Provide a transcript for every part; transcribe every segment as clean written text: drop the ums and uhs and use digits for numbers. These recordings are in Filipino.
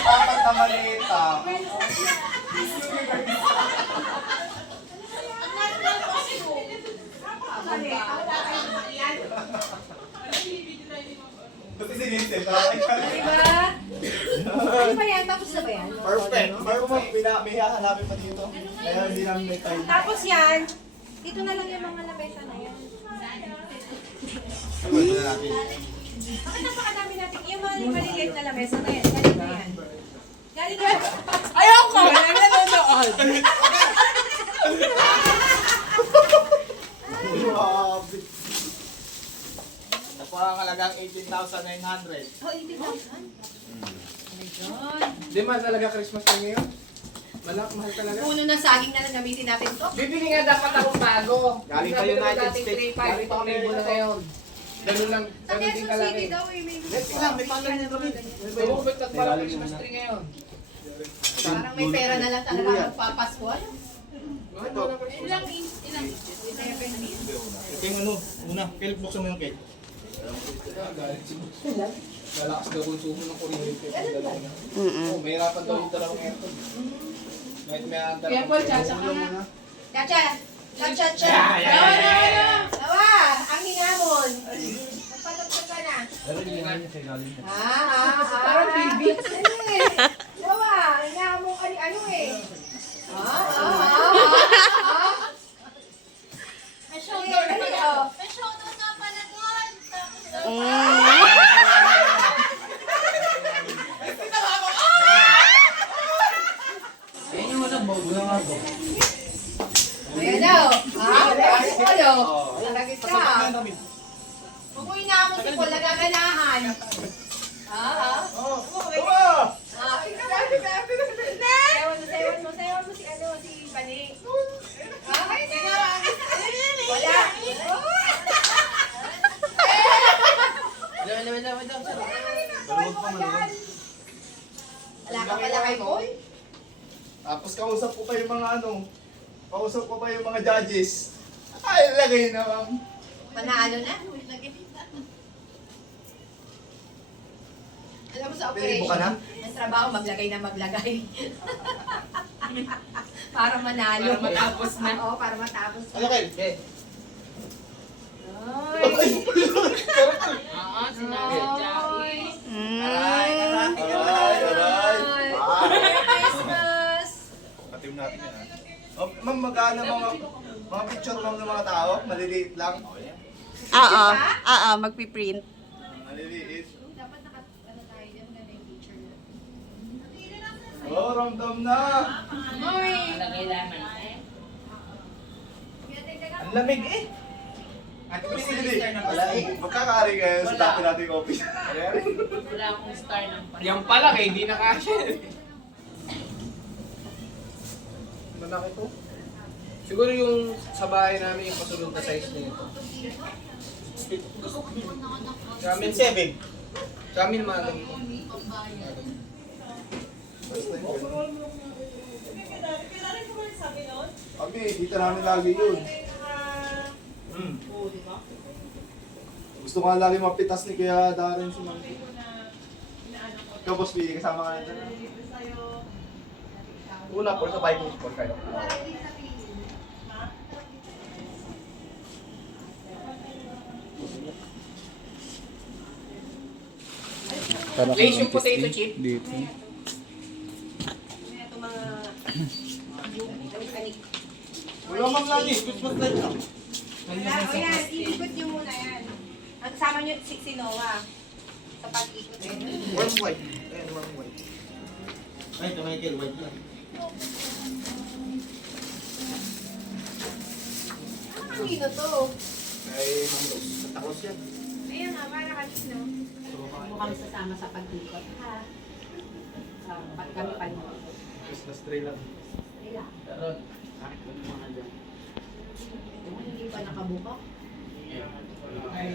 Apat na malita. Buti si Vincent, Diba? Ano ba yan? Tapos na ba yan? perfect. May hahanapin pa dito. Kaya hindi namin may time. Tapos yan, dito na lang yung mga labesa na yan. Sagot na natin. Bakit napakadami natin? Yung mga maliliit na lamesa na yan. Galing na yan. Galing na yan. Ayoko! Wala nanonood. Grabe. Ito po ang halagang 18,900. Oh, 80,000? Di man talaga Christmas na ngayon? Mahal talaga. Puno ng saging na lang gamitin natin to. Bibili nga dapat ako bago. Galing pa United States. Galing pa Amerika na ngayon. Ganun lang. Sa Ganun din Quezon kalaki. City daw eh. May May pangalan na kami. Bumubit at parang Christmas tree ngayon. Parang may pera na lang talaga magpapasko. Ano? Ito. Ilang? Ito yung ano, una. Philip, buksan mo yung cake. Galit si Boss. Lalakas daw konsumo ng kuryente. Oh, mahirapan daw yung dalawang aircon. May Kaya Paul, chacha ka na. Chacha! Chacha! Tawa! Ang hinamon! Magpalagpag ka na. Parang bibi. Tawa! Hinamon ka ni ano eh. May shoulder na pala. May shoulder na pala doon. Ayan daw. Bakit ko daw? Talagit ka. Huwag mo inaamon si Paul, nagaganahan. Sayawan mo si ano, si Bani. Okay na. Wala. Wala ka pala kay Paul? Tapos kausap ko pa yung mga ano, kausap ko pa yung mga judges. Ay, lagay na ma'am. Panalo na? Alam mo sa Pilibo ka na? operation, ang trabaho maglagay na maglagay. Para manalo. Para matapos na. Oo, para matapos na. Ano kayo? Okay. Ay! Oo, sinabi. Ay! Aray, aray, aray. Merry Christmas! Patim natin yan. Oh, ma'am, magkano mga picture ma'am ng mga tao? Maliliit lang. Oo, magpiprint. Maliliit. Dapat ano tayo dyan, maganda yung picture na. Oh, ramdam na. Uy! Ang lamig eh. At sige, wala eh. Magkakaari kayo sa dati natin yung office. Wala akong star ng pa. Yan pala eh, hindi na kasya. Malaki to. Siguro yung sa bahay namin yung pasulong na size nito. Sa amin, 7. sa amin mga ganito. Kami, dito namin lagi yun. Gusto nga lagi mapitas ni Kuya Darren si Mami. Ikaw, Boss B, kasama ka na dyan. Una po sa Vikings po kayo. Place yung potato chip. Dito. Ito mga... anik-anik. Wala mang lagi, Christmas light lang. Wala, o yan, iikot nyo muna yan. Ang kasama nyo si Noah. Sa pag-ikot eh. One white. Ayan, one white. Ay, ito Michael, white lang. Ang hino to. Ay, Ma'am Rose. Takos yan. Ayan nga, para kanino. Mo kami sasama sa pag-ikot, ha? Pag kami panood. Christmas tree lang. Nila. Karon. Hindi pa nakabuka. Ay.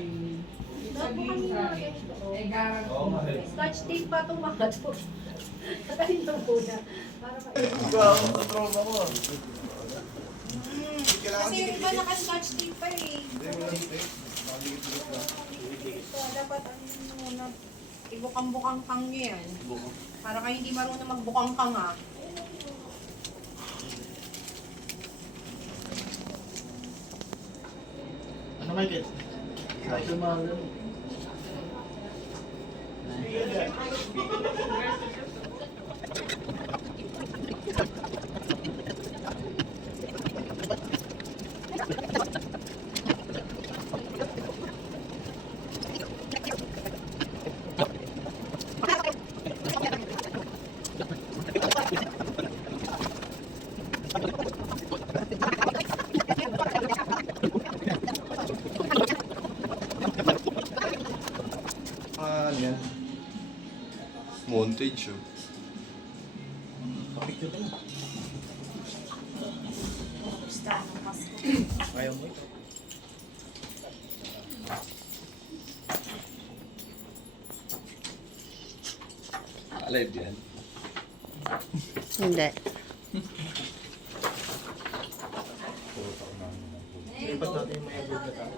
Oo, mahal. Scotch tape pa itong mga to. Patayin mo muna. Para pa Ikaw, sa tropa ko. Kasi yung iba naka-scotch tape pa eh. Hindi mo lang tape. Nakadikit-dikit lang. So, dapat ano muna. Ibukang-bukang kang nyo yan. Para kayo hindi marunong magbukang kang ha. Ano Michael? Kahit yung mga ano yan? Montage oh. Ayaw mo ito. Alive yan. Hindi. Ipat natin yung mga good na tayo.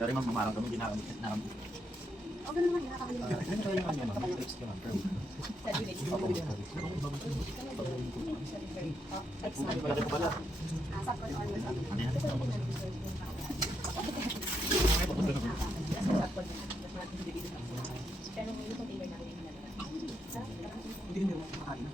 Dari mamamarang kami ginagamit namin. O, ganun naman, nakakalimutan. Ano tayo naman yan, mga tips ko lang. Malaki pa pala. Hindi mo makakain.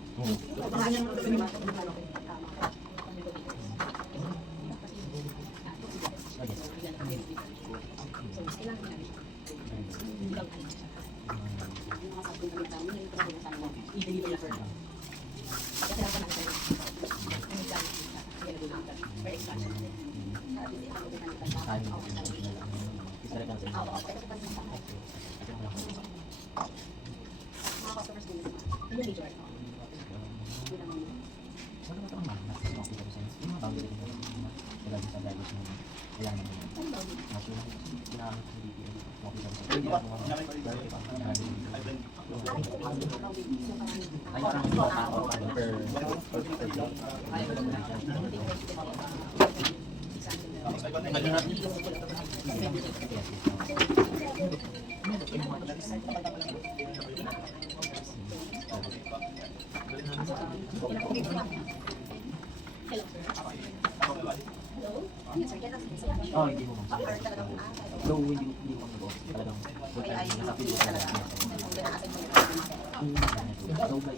Oh, hindi mo. No, hindi mo mag-go. Talagang nasa pilis talaga. No, like,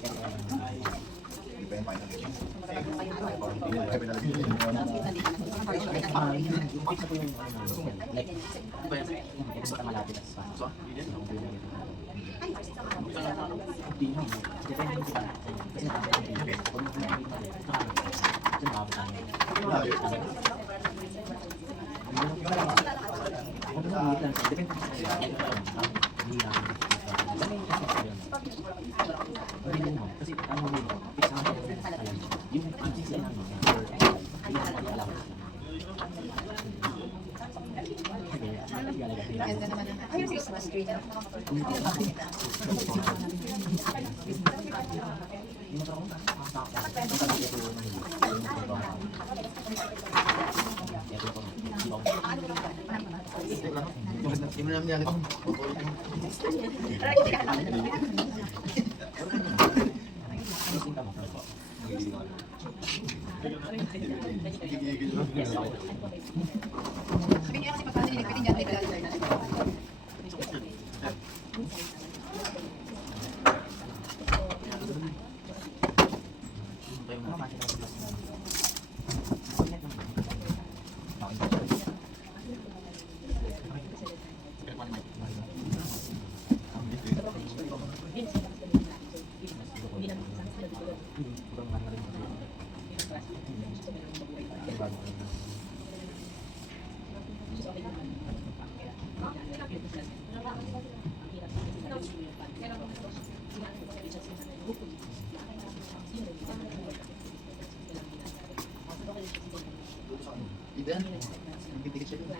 Iban, nagtitikit siya dun.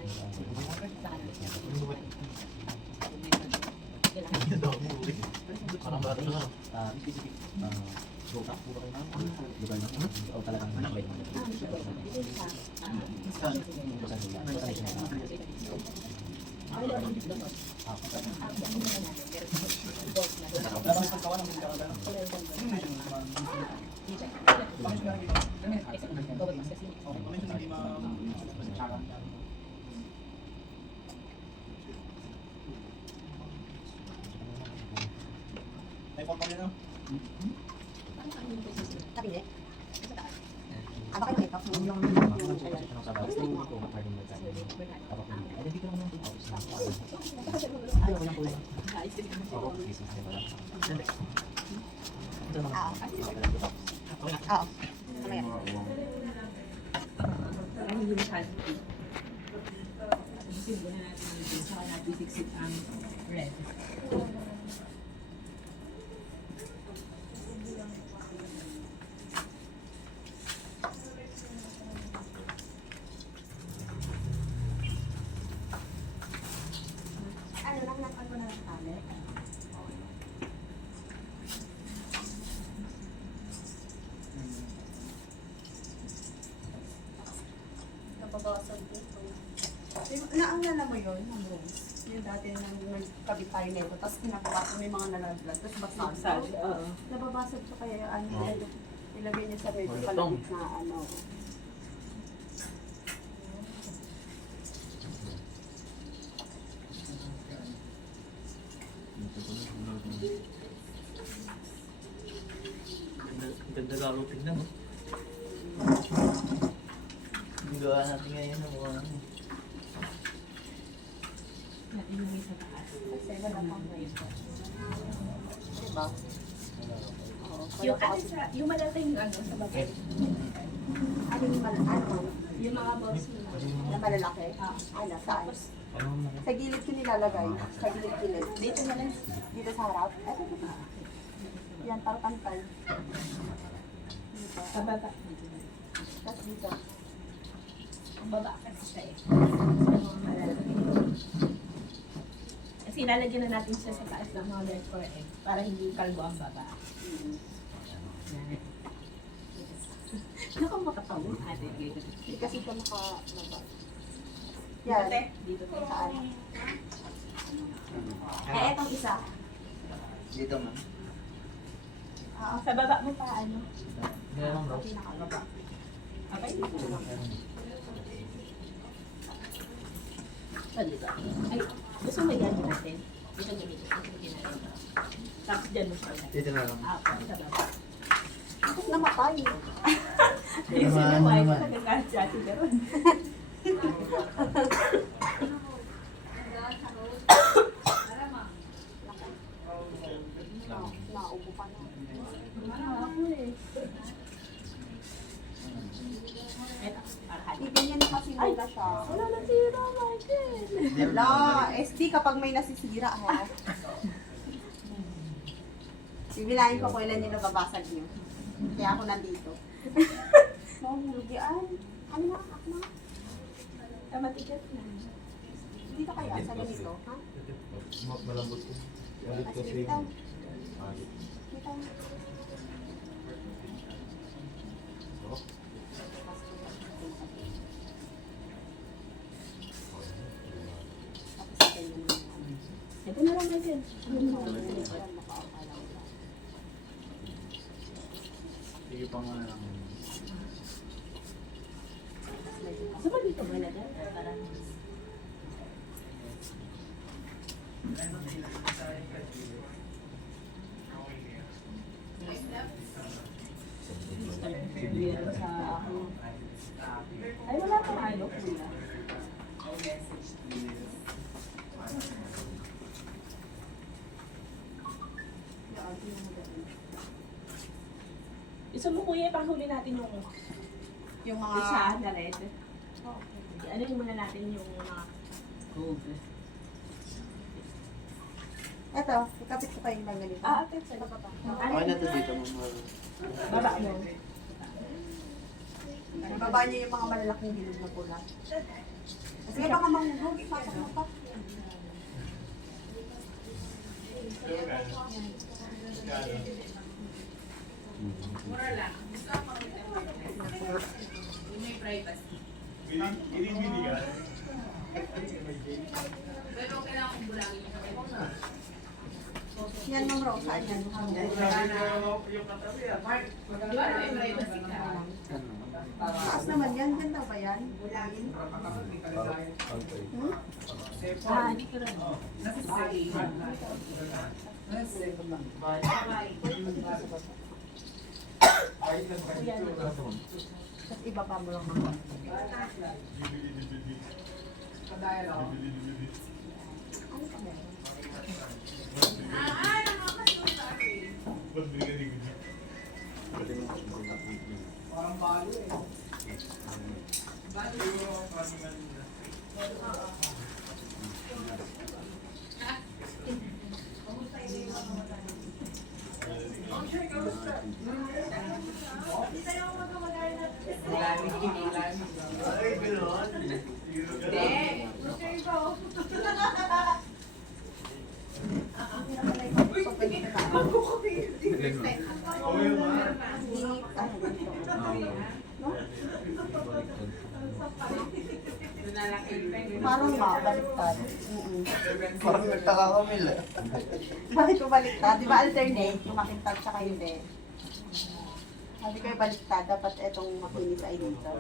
Parang bata siya, specific. Go up, puro kayo na. Lugar na. O talagang pwede mo. May photo niya na. Sabi niya. Aba kayo ito. Oo. Mamaya. Ang yung handy. Simbolo na natin yung saka natin siksik ang red. Ano lang, nakan mo na lang kami. Nababawasan dito. Naalala mo yun, Rose? Yung dati nang nagkabit tayo nito, tapos pinakabasa mo yung mga nalaglag, tapos basag. Oo. Nababasag siya kaya ano, ilagay niya sa medyo kalabit na ano. Ganda lalo tingnan, no? Ang gawa natin ngayon ng mga ano. Nainungay sa taas. Kasi wala pang may diba? Yung malaki yung ano sa baba. Ano yung ano? Yung mga box mo. Na malalaki? Ano, saan? Sa gilid ko nilalagay. Sa gilid-gilid. Dito na lang. Dito sa harap? Eto, dito. Yan, para pantay. Dito. Sa baba. Tapos dito. Ang baba kasi siya eh. Mga malalaki. Kasi lalagyan na natin siya sa taas ng mga decor eh. Para hindi kalbo ang baba. Ano kang makatawa? Ate, dito. Hindi kasi siya makalabas. Yan. Yan. Dito tayo. Saan? Eh, etong isa. Dito man. Sa baba mo pa ano? Ganyan lang, bro. Pinakalaba. Okay, dito na lang. Dito. Ay, gusto mo yan natin? Dito gamitin. Dito natin. Tapos dyan mo siya. Dito na lang. Sa baba. Bakit namatay? Ayun sila mo ay nagkakalat siya. Pero Naubo pa na. eto, para Ganyan na kasi nila siya. wala na zero, Michael. Wala, SD kapag may nasisira ha. Bibilahin ko kailan yung nababasag niyo. Kaya ako nandito. Mahulog yan. Ano na, ako na. Matigas na. Dito kaya, sa ganito, ha? Malambot ko. Ulit Kasi kasi. dito. Dito. Tapos ganyan na. Ito na lang, Michael. Sige pa nga lang. Sa ba dito ba na dyan? Parang... sa ako. Ay, wala pang ano, kuya. Isa mo kuya, panghuli natin yung Yung isa mga... na red. Ano yung muna natin yung mga gold. Eto, ikapit ko kayo ng ganito. Ah, okay, sir. Okay na to dito, ma'am. Baba mo. Baba niyo yung mga malalaking hinog na pula. Sige, baka manghulog. Pasok mo pa. Yan, Ma'am Rosa. Yan. Taas naman yan. Ganda ba yan? Bulangin. Ah, hindi ko rin. Tapos ibaba mo lang mga. Ano pa meron? Parang bago eh. Parang baliktad. Parang nagkakakamil eh. Bakit ko baliktad? Di ba alternate? Yung makintag tsaka hindi. Sabi ko yung baliktad, dapat itong makinis ay dito.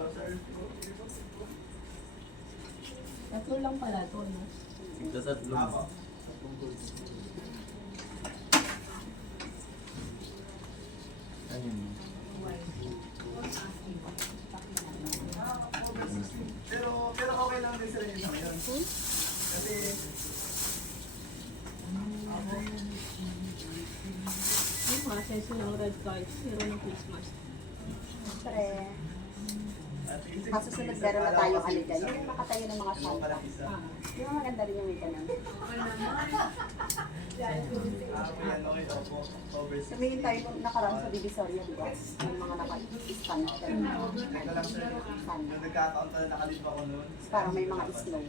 Tatlo lang pala to, no? Pero okay lang din sila yun sa ngayon. Kasi Yung mga senso ng red cards, zero ng Christmas. Siyempre, kasusunod meron na tayong ano dyan. Yung makatayo ng mga santa. Ah. Di ba maganda rin yung may ganun? yan, okay, opo. Overseas. Tumingin tayo nung nakaraan sa Divisoria, di ba? Yung mga naka-stand. Teka lang sir, yung nagkataon tayo nakalib ako noon. Parang may mga snow.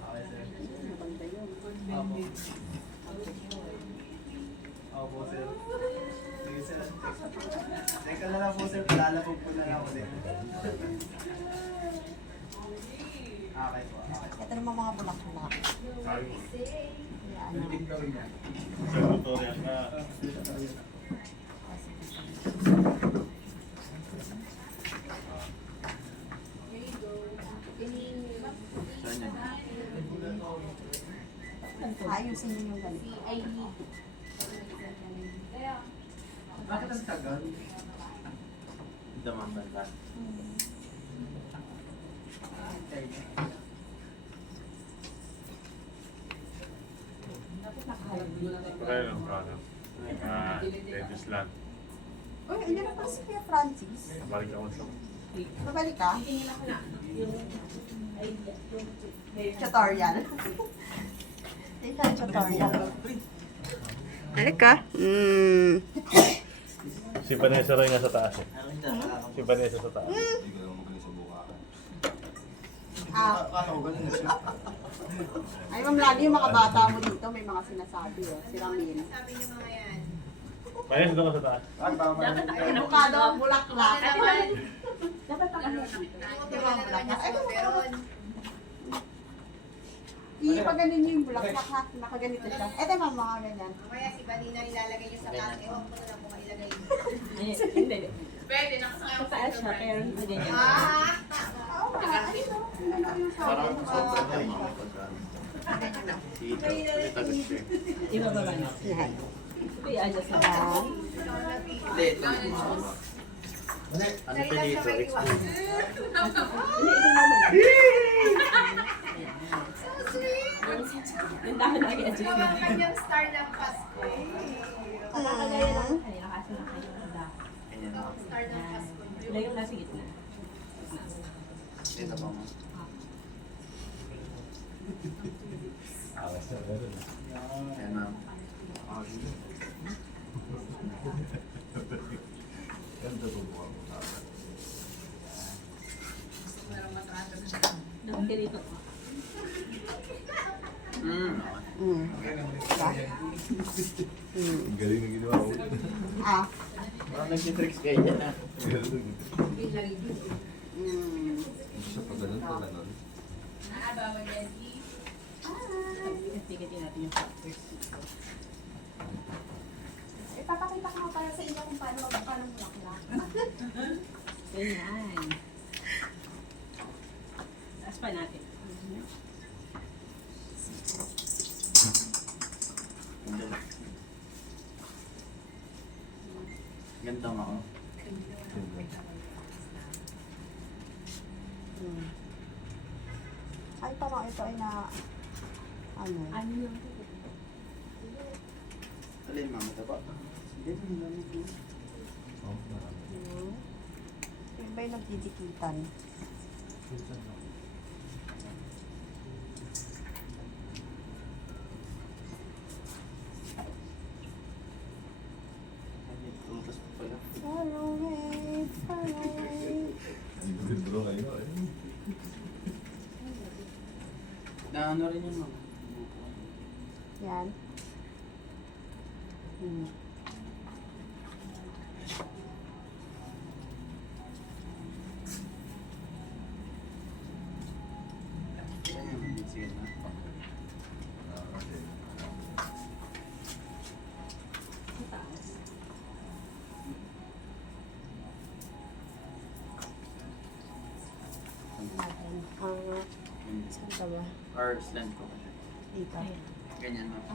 Okay sir. Maganda yun. Opo. Opo sir. Sige sir. Teka na lang po sir, lalabog po na lang ulit. Okay po, okay. Ito naman mga bulaklak. Yan. Ayusin mo yung ganito. Bakit ang tagal? Damang banda. Kaya ng product. Ladies land. Uy, ayun na pala si Kuya Francis. Balik ako sa... Babalik ka? Tutorial. Ito yung tutorial. Halika. Si Vanessa rin nga sa taas eh. Si Vanessa sa taas. Ah, Ano ko ganun na siya? ay ma'am, lagi yung mga bata mo dito, may mga sinasabi, oh. Si Ramil. Vanessa doon ka sa taas. Ah, tama na. Avocado, bulaklak. Dapat ang ano dito. Di ba ang bulaklak? Ay, meron. Ipaganin niyo yung bulaklak ha. Nakaganito siya. Eto ma'am, mga ganyan. Mamaya si Balina ilalagay niyo sa taas. Ewan ko na lang kung ilagay niyo. Ayun, hindi. Pwede, nakasakay Sa taas siya, pero hindi ganyan. Ah! Oo nga, ay no. Ano yung sabi? Parang sobrang na yung mga Iba ba ba na? Yan. Ito i-adjust na. Hindi, ito. Ano pa Sarili lang dito? siya may iwan. Hindi, ito naman. So sweet! Yung dahil na i-adjust Yung na. ang kanyang star ng Pasko. Kakagaya lang kanina kasi nakaya ng dahil. Ito ang star ng Pasko. Layo na sa gitna. Ito pa mo. Ayan ma'am. Ah, yun. Ganda to mukha mo. Dapat ka dito. Ang galing na ginawa ko. Ah. Parang nagsitricks kayo dyan ah. Mm. Hindi siya pa ganun pala nun. Tigatin natin yung factors. Ipapakita ko nga pala sa inyo kung paano bulaklak. Ganyan. Taas pa natin. Ganda mo ako. Mm. Ay, parang ito ay na... Ano? Ano lang ito? Alin mama ito ba? Hindi mo namin ito. Oh, marami. Yung ba yung nagdidikitan? Tumutas pa pala. Follow me, follow me. Bro kayo eh. Naano rin yun mama. Yan. Hmm. Sige na. Sa taas. Natin. Saan ka ba? Or slant ko. Dito. Ayan. Ganyan mama.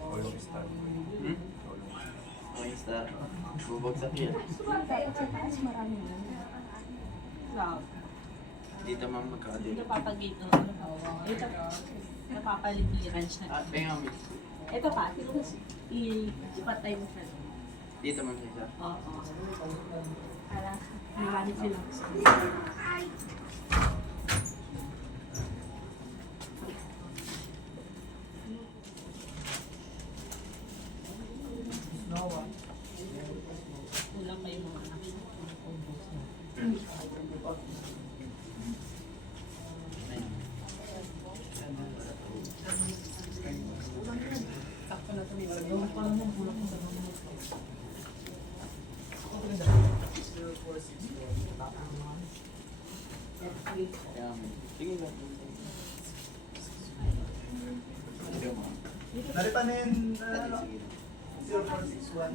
O yung star. Okay, star. Bubagsak yan. Dapat sa taas marami yan. Wow. Dito ma'am Hindi magkakadito. napapagito. Ito. Napapaligiran siya. Ah, kaya ma'am. Ito pa. Ipatay mo siya. Dito ma'am siya. Oo. Para marami silang. Kulang pa yung mga anak. Takpo na ito ni Kaya ma'am. Sige lang. Sige ma'am. Naripanin, Sige, sige. 0461.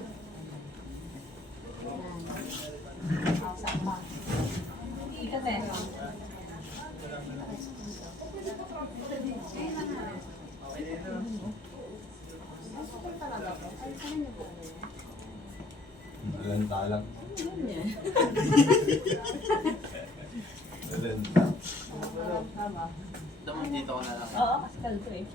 Ika, te. Lanta lang. Ganyan. Lanta. Ito ma'am, dito ko na lang. Oo, kasi kalto eh.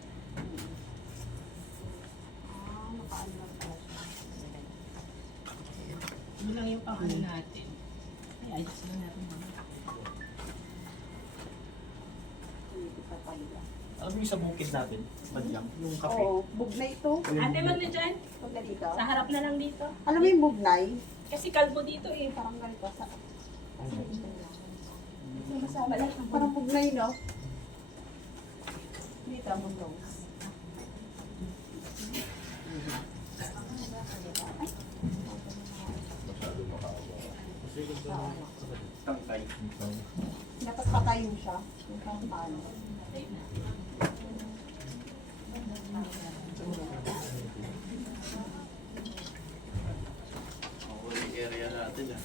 Yun lang yung pang ano natin. Ay, ayos na natin. Alam mo yung sa bukid natin, Badyang, yung kape. Oo, bugnay ito. Ate, wag na dyan. Huwag na dito. Sa harap na lang dito. Alam mo yung bugnay? Kasi kalbo dito eh. Parang ganito sa... Masama lang. Parang bugnay, no? Dito, mundo. Masyado makawa. Tangkay. Dapat patayo siya. Yung kung paano. Ako yung area natin ah.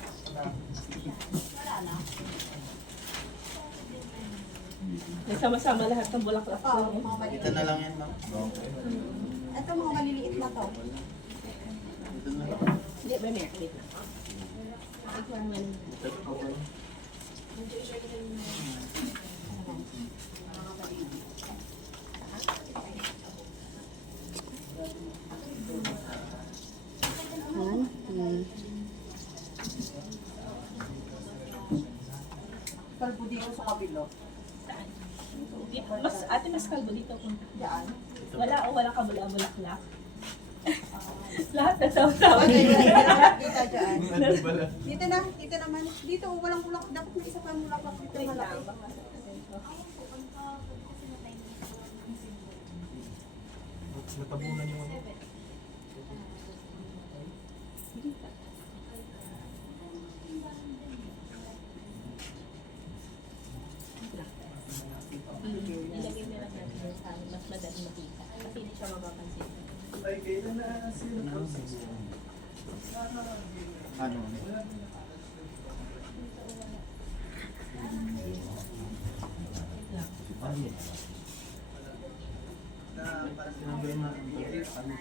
May sama-sama lahat ng bulaklak. Oo, mga Dito maliliit. na lang yan ma'am. Ito mga maliliit na to. Dito na lang. Hindi, ba may wait lang. Ay, parang ganun. Kalbo dito sa kabilo. Sa Mas kalbo dito kung Diyan. wala ka bula-bulaklak. Lahat na taw-taw. Kita dyan. Dito naman. Dito, walang bulak. Dapat may isa pa bulak-bulak dito Wait malaki. lang, baka Natabunan yung ano. ilagay mo lang natin yung sa mas madali makita. Kasi hindi siya mapapansin. Ay, kailan na sila? Ano? Hanap.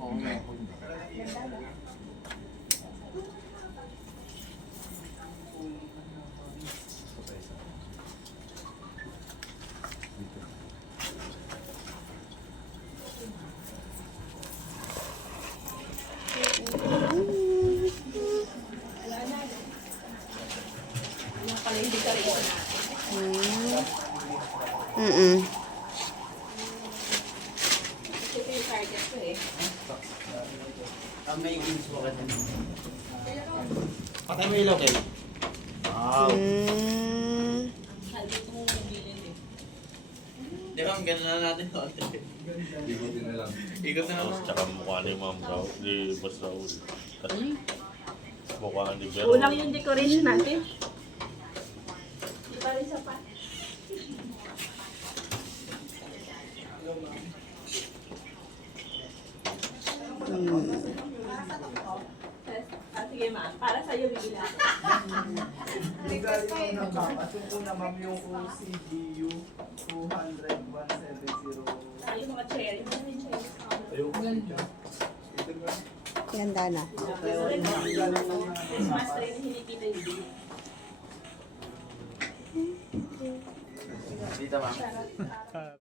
Oo nga. Yung pala hindi ka rin natin. Mm-mm. Ito yung target ko eh. May wings mo ka din. Patay mo ilaw kayo. Wow. Halbi itong bilin eh. Di ba, ang ganda na natin. Ikutin na lang. Ikot na Tapos naman. tsaka mukha ni Ma'am Raul, ni Boss Raul. Tapos mukha ni Vero. Kulang yung decoration natin. Di ba rin sa pa? Sige ma'am, para sa'yo bigla. Request ko na ma'am. At yung una ma'am yung OCDU 200-170. Saka yung mga chair, yung mga chair. Ayoko. Ganda na. Christmas tree na hindi kita yung bill. Dito, ma'am.